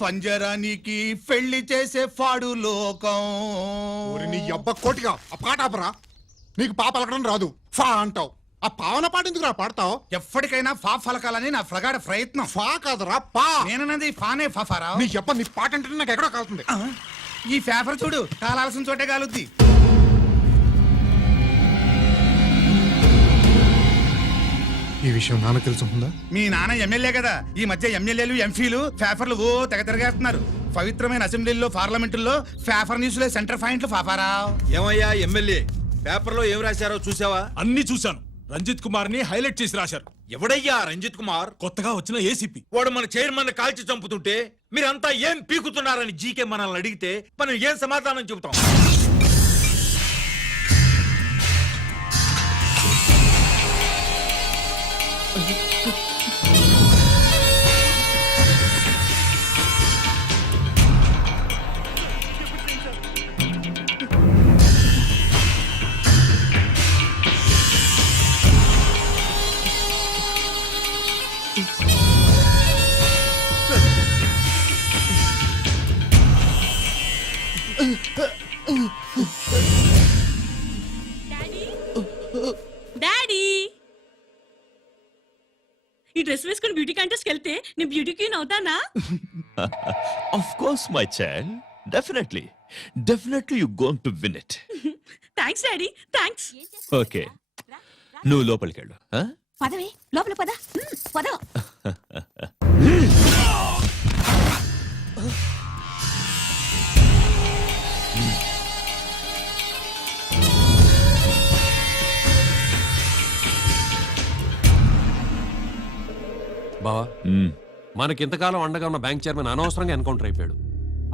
పంజరానికి పెళ్లి చేసే ఫాడు లోకం. నీ అబ్బ కోటిగా ఆ పాట ఆపరా. నీకు పాప పలకడం రాదు, ఫా అంటావు. ఆ పావన పాట ఎందుకు రా పాడతావు? ఎప్పటికైనా ఫా ఫలకాలని నా ప్రగాఢ ప్రయత్నం. ఫా కాదురా పా. నేనన్నది ఫానే ఫారా. నీ చెప్ప నీ పాట అంటే నాకు ఎక్కడో కాలుతుంది. ఈ పేపర్ చూడు, కాలాల్సిన చోటే కాలుద్ది. ఈ విషయం నాన్న తెలుసుకుందా? మీ నాన్న ఎమ్మెల్యే కదా, ఈ మధ్య ఎమ్మెల్యేలు ఎంపీలు పేపర్లు తెగ తిరగేస్తున్నారు. పవిత్రమైన అసెంబ్లీలో పార్లమెంటుల్లో పేపర్ న్యూస్ లో సెంటర్ పాయింట్లు ఫాఫారా. ఏమయ్యా ఎమ్మెల్యే, పేపర్లో ఏం రాశారో చూసావా? అన్ని చూశాను. రంజిత్ కుమార్ ని హైలైట్ చేసి రాశారు. ఎవడయ్యా రంజిత్ కుమార్? కొత్తగా వచ్చిన ఏసీపీ. వాడు మన చైర్మన్ కాల్చి చంపుతుంటే మీరంతా ఏం పీకుతున్నారని జీకే మనల్ని అడిగితే మనం ఏం సమాధానం చెబుతాం? డాడీ, ఈ డ్రెస్ వేసుకుని బ్యూటీ కాంటెస్ట్ వెళ్తే నేను బ్యూటీ క్వీన్ అవుతానా? Of course, my child. Definitely. Definitely you're going to win it. Thanks daddy, thanks. Okay. నువ్వు లోపలికి వెళ్ళు. పదవే, లోపల పద. పద. బావా, మనకి ఇంతకాలం అండగా ఉన్న బ్యాంక్ చైర్మన్ అనవసరంగా ఎన్కౌంటర్ అయిపోయాడు.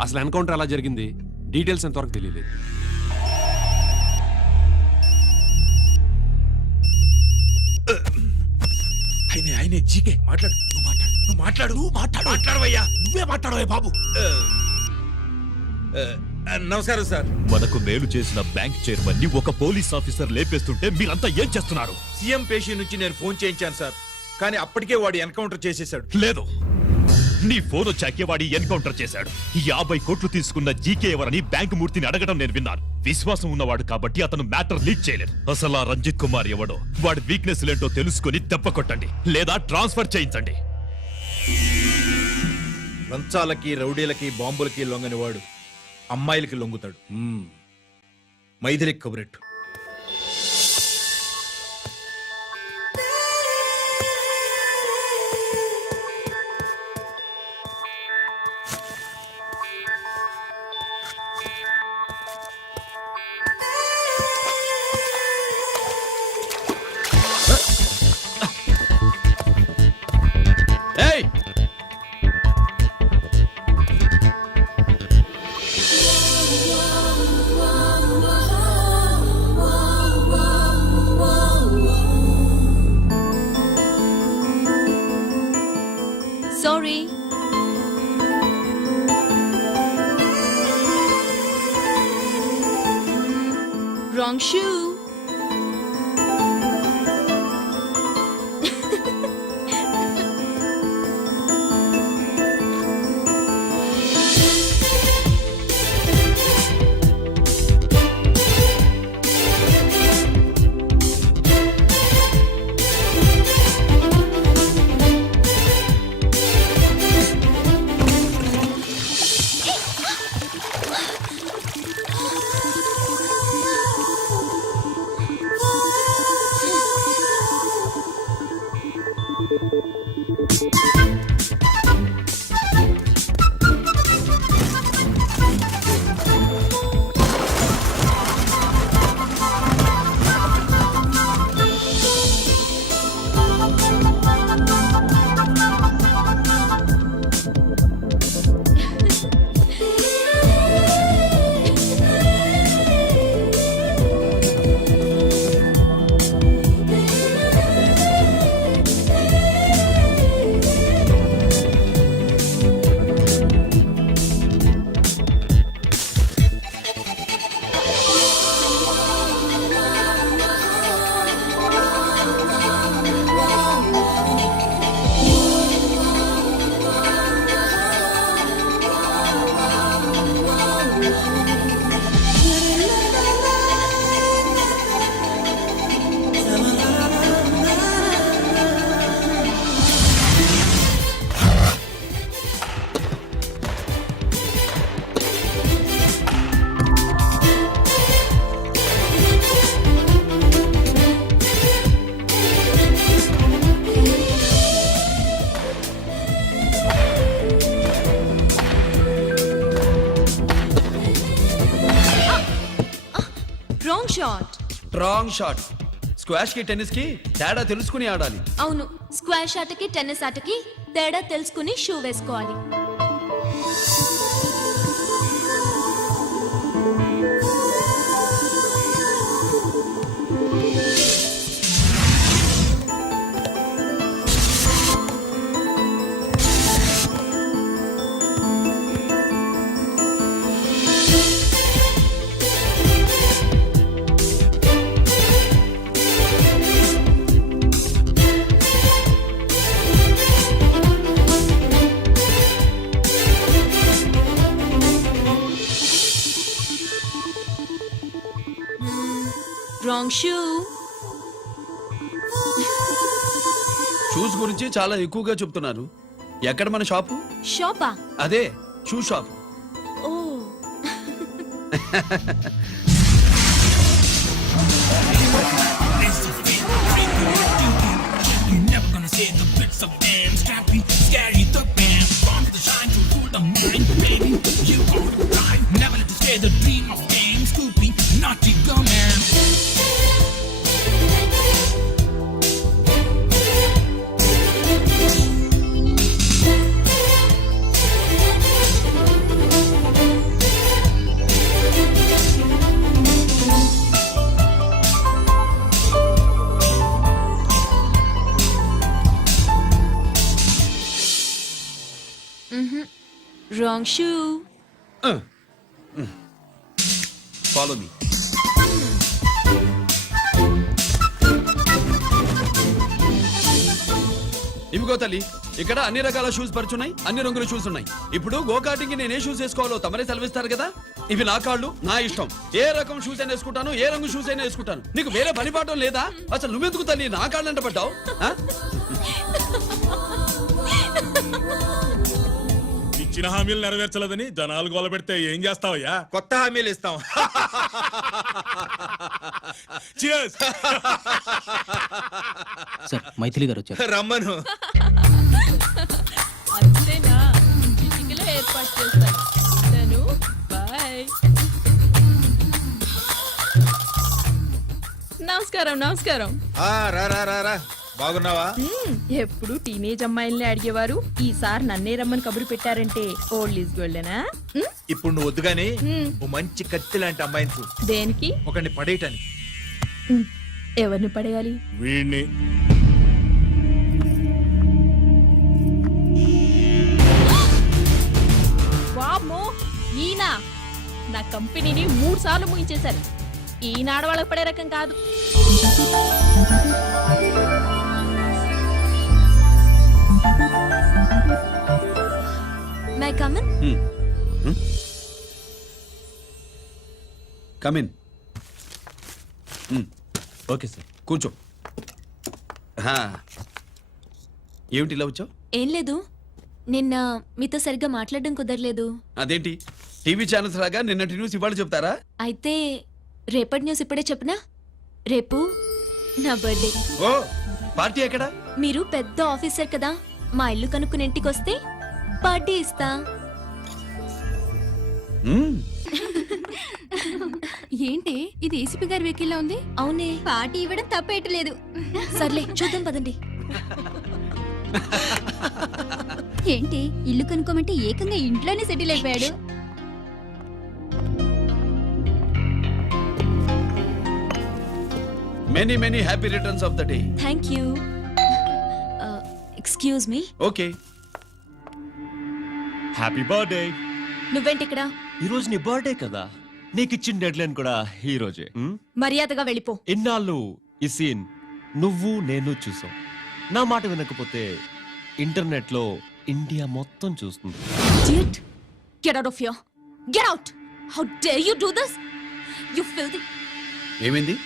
అసలు ఎన్కౌంటర్ ఎలా జరిగింది, డీటెయిల్స్ ఎంతవరకు తెలియలేదు. ఆయనే జీకే మాట్లాడు. మాట్లాడవయ్యా. నువ్వే మాట్లాడవే బాబు. నమస్కారం సార్. మనకు మేలు చేసిన బ్యాంక్ చైర్మన్ ని ఒక పోలీస్ ఆఫీసర్ లేపేస్తుంటే మీరంతా ఏం చేస్తున్నారు? సీఎం పేషి నుంచి నేను ఫోన్ చేయించాను సార్, కానీ అప్పటికే వాడు ఎన్కౌంటర్ చేసేశాడు. లేదు, నీ ఫోన్ వచ్చాకే వాడి ఎన్కౌంటర్ చేశాడు. 50 కోట్లు తీసుకున్న జీకే ఎవరని బ్యాంకు మూర్తిని అడగడం నేను విన్నాను. విశ్వాసం ఉన్నవాడు కాబట్టి అతను మ్యాటర్ లీక్ చేయలేదు. అసలు ఆ రంజిత్ కుమార్ ఎవడో, వాడి వీక్నెస్ ఏంటో తెలుసుకుని దెబ్బ కొట్టండి, లేదా ట్రాన్స్ఫర్ చేయించండి. లంచాలకి, రౌడీలకి, బాంబులకి లొంగని వాడు అమ్మాయిలకి లొంగుతాడు. మైథిలికి కబురెట్టు. Sorry. Wrong shoe. Wrong shot. Squash కి టెన్నిస్ కి తేడా తెలుసుకుని ఆడాలి. అవును, స్క్వాష్ ఆటకి టెన్నిస్ ఆటకి తేడా తెలుసుకుని షూ వేసుకోవాలి. Wrong shoe. షూస్ గురించి చాలా ఎక్కువగా చెప్తున్నారు. ఎక్కడ మన షాపు? షాపా? అదే షూ షాప్. ఓ, రాంగ్ షూ. Follow me. ఇవిగో తల్లి, ఇక్కడ అన్ని రకాల షూస్ పరుచున్నాయి, అన్ని రంగుల షూస్ ఉన్నాయి. ఇప్పుడు గోకాటింగ్ నేను ఏ షూస్ వేసుకోవాలో తమరే సెలవిస్తారు కదా. ఇవి నా కాళ్ళు, నా ఇష్టం. ఏ రకం షూస్ అయినా వేసుకుంటాను, ఏ రంగు షూస్ అయినా వేసుకుంటాను. నీకు వేరే పని పాఠం లేదా? అసలు నువ్వెందుకు తల్లి నా కాళ్ళు అంట పడ్డావు? ఇచ్చిన హామీలు నెరవేర్చలేదని జనాలు గోల పెడితే ఏం చేస్తావయ్యా? కొత్త హామీలు ఇస్తాం. Cheers! సార్ మైథిలి గారు వచ్చారు. రమ్మను. అంతేనా? చిటికలో ఏర్పాటు చేస్తాను. బాయ్. నమస్కారం. నమస్కారం. రా రా రా రా. బాగున్నావా? ఎప్పుడు టీనేజ్ అమ్మాయిల్ని అడిగేవారు, ఈసారి నన్నే రమ్మని కబురు పెట్టారంటే ఓల్డ్ ఈజ్ గోల్డెనా? ఇప్పుడు నువ్వు వద్దుగానే ఓ మంచి కత్తి లాంటి అమ్మాయిని చూడు. దేనికి? ఒకరిని పడేయటానికి. ఎవరిని పడేయాలి? వీడిని. వామ్మో, ఈయన నా కంపెనీని 3 సార్లు ముగించేశారు. ఈయన ఆడవాళ్ళకి పడే రకం కాదు. My come on. Come in. Okay sir. కూర్చో. హా. ఏమిటి ఇలా వచ్చావు? ఏం లేదు, నిన్న మీతో సరిగ్గా మాట్లాడడం కుదరలేదు. అదేంటి టీవీ ఛానల్స్ లాగా నిన్నటి న్యూస్ ఇవాళ చెప్తారా? అయితే రేపటి న్యూస్ ఇప్పుడే చెప్పనా? రేపు నా బర్త్డే. ఓ, పార్టీ ఎక్కడ? మీరు పెద్ద ఆఫీసర్ కదా, మా ఇల్లు కనుక్కుని ఇంటికి వస్తే పార్టీ ఇస్తా. ఏంటి ఇది ఏసీపీ గారి వెహికల్ ఉంది? అవునే, పార్టీ ఇవ్వడం తప్పేయట్లేదు. సర్లే చూద్దాం పదండి. ఏంటి ఇల్లు కనుక్కోమంటే ఏకంగా ఇంట్లోనే సెటిల్ అయిపోయాడు. Many many happy returns of the day. Thank you. Excuse me. Okay. Happy birthday. నువ్వేంటి ఇక్కడ? ఈ రోజు నీ బర్త్డే కదా, నీకు ఇచ్చిన డెడ్ లైన్ కూడా ఈ రోజే. మర్యాదగా వెళ్ళిపో. ఇన్నాళ్ళు ఈ సీన్ నువ్వు నేను చూసాం. నా మాట వినకపోతే ఇంటర్నెట్ లో ఇండియా మొత్తం చూస్తుంది. Idiot! Get out of here. Get out! How dare you do this? You filthy. ఏమైంది?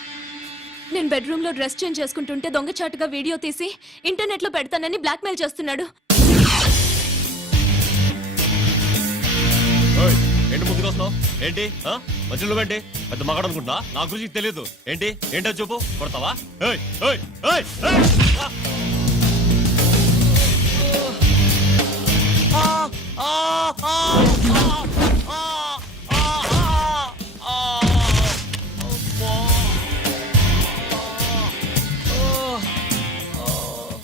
నేను బెడ్రూమ్ లో డ్రెస్ చేంజ్ చేసుకుంటుంటే దొంగచాటుగా వీడియో తీసి ఇంటర్నెట్ లో పెడతానని బ్లాక్మెయిల్ చేస్తున్నాడు. ఏంటి ముందుకు వస్తున్నావు? ఏంటి మధ్యలో ఏంటి? పెద్ద మగాడు అనుకుంటా, నా గురించి తెలియదు ఏంటి? ఏంటో చూపు, కొడతావా? ఏయ్, ఏయ్, ఏయ్, ఏయ్!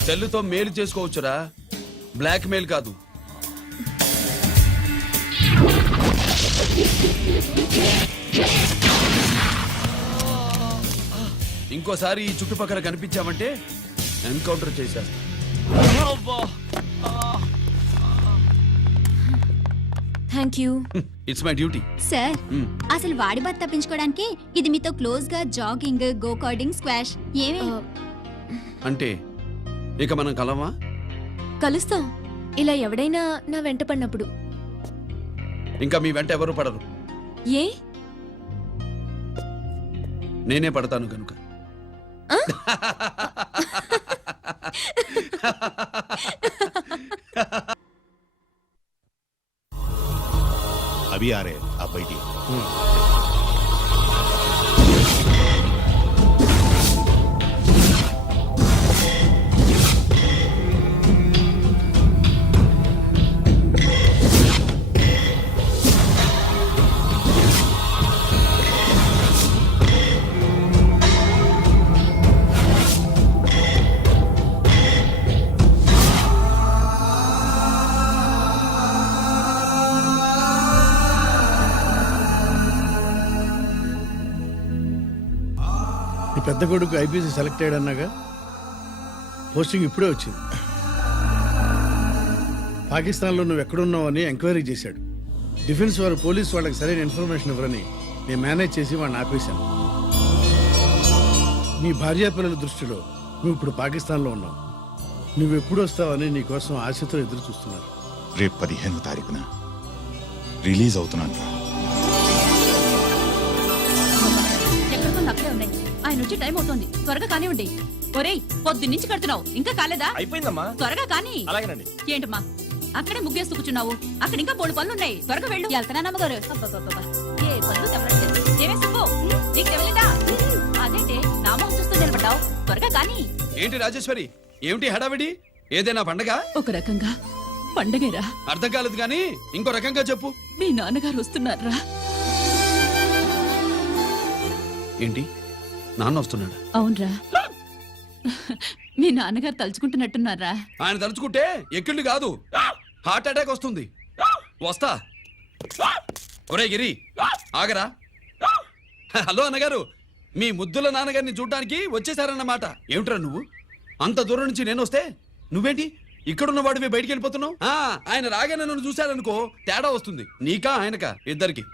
సెల్లుతో మేలు చేసుకోవచ్చురా, బ్లాక్ మెయిల్ కాదు. ఇంకోసారి ఈ చుట్టుపక్కల కనిపించామంటే ఎన్కౌంటర్ చేసేస్తా. Thank you. It's my duty. Sir అసలు వాడి బాధ తప్పించుకోవడానికి ఇది మీతో క్లోజ్ గా జాగింగ్, గో కార్డింగ్, స్క్వాష్ ఏమే అంటే ఇక మనం కలవా? కలుస్తాం, ఇలా ఎవడైనా నా వెంట పడినప్పుడు. ఇంకా మీ వెంట ఎవరు పడరు, ఏ? నేనే పడతాను కనుక. అభి ఆ రే ఆ బయటి ఈ పెద్ద కొడుకు ఐపీసీ సెలెక్ట్ అయ్యాడన్నాగా, పోస్టింగ్ ఇప్పుడే వచ్చింది. పాకిస్తాన్లో నువ్వు ఎక్కడున్నావని ఎంక్వైరీ చేశాడు. డిఫెన్స్ వారు పోలీసు వాళ్ళకి సరైన ఇన్ఫర్మేషన్ ఇవ్వరని నేను మేనేజ్ చేసి వాడిని ఆపేశాను. నీ భార్యా పిల్లల దృష్టిలో నువ్వు ఇప్పుడు పాకిస్తాన్లో ఉన్నావు. నువ్వు ఎప్పుడు వస్తావని నీ కోసం ఆశతో ఎదురు చూస్తున్నారు. రేపు 15వ తారీఖున రిలీజ్ అవుతున్నాను రా. ఎక్కడికో అక్కడే ఉన్నాయి. ఆయన వచ్చి టైం అవుతోంది, త్వరగా కానివ్వండి. ఒరేయ్, పొద్దున్నుంచి కడుతున్నావు, ఇంకా కాలేదా? అయిపోయిందమ్మా. త్వరగా కానీ. అలాగేనండి. ఏంటమ్మా అక్కడే ముగ్గేస్తూ కూర్చున్నావు? అక్కడ ఇంకా 3 పనులు ఉన్నాయి, త్వరగా వెళ్ళు. వెళ్తానమ్మగారు. ఏ పనులు తెవరండి. ఏమే సుబ్బు, నీకు తెవలేదా? అదేంటే నామం చూస్తూ నిలబడ్డావు, త్వరగా కానీ. ఏంటి రాజేశ్వరి, ఏమిటి హడావిడి? ఏదైనా పండగ? ఒక రకంగా పండగేరా. అర్థం కాలేదు కానీ ఇంకో రకంగా చెప్పు. మీ నాన్నగారు వస్తున్నారా? ఏంటి, నాన్న వస్తున్నాడు? అవునరా, మీ నాన్నగారు తలుచుకుంటున్నట్టున్నారా? ఆయన తలుచుకుంటే ఎక్కిళ్ళు కాదు, హార్ట్ అటాక్ వస్తుంది. వస్తా. ఒరే గిరి, ఆగరా. హలో అన్నగారు, మీ ముద్దుల నాన్నగారిని చూడ్డానికి వచ్చేసారన్నమాట. ఏమిట్రా నువ్వు, అంత దూరం నుంచి నేను వస్తే నువ్వేంటి ఇక్కడున్న వాడివి బయటికి వెళ్ళిపోతున్నావు? ఆయన రాగానే నన్ను చూశారనుకో తేడా వస్తుంది, నీకా ఆయనకా ఇద్దరికి.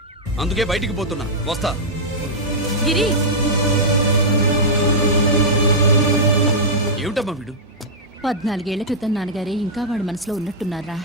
అందుకే బయటికి పోతున్నా, వస్తా. గిరి, ఏమిటమ్మా వీడు? 14 ఏళ్ల క్రితం నాన్నగారే ఇంకా వాడి మనసులో ఉన్నట్టున్నారా?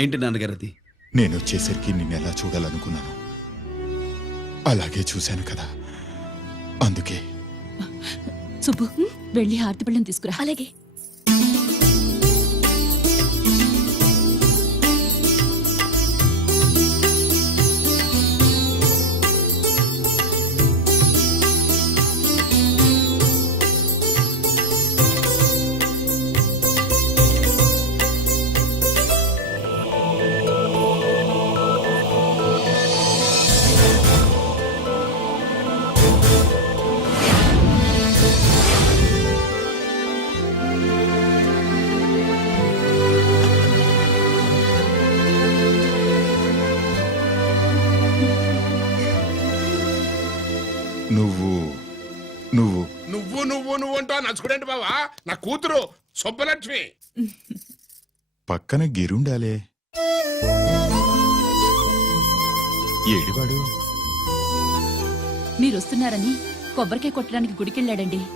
ఏంటి నాన్నగారు అది? నేను వచ్చేసరికి నిన్ను ఎలా చూడాలనుకున్నాను అలాగే చూశాను కదా, అందుకే. సుబ్బు, వెళ్ళి హారతి పళ్ళని తీసుకురా. అలాగే. నువ్వు నువ్వు నువ్వు నువ్వు నువ్వు అంటా నచ్చుకునేంటి బావా? నా కూతురు సుబ్బలక్ష్మి. పక్కన గిరుండాలే. ఏడివాడు? మీరు వస్తున్నారని కొబ్బరికాయ కొట్టడానికి గుడికెళ్ళాడండి.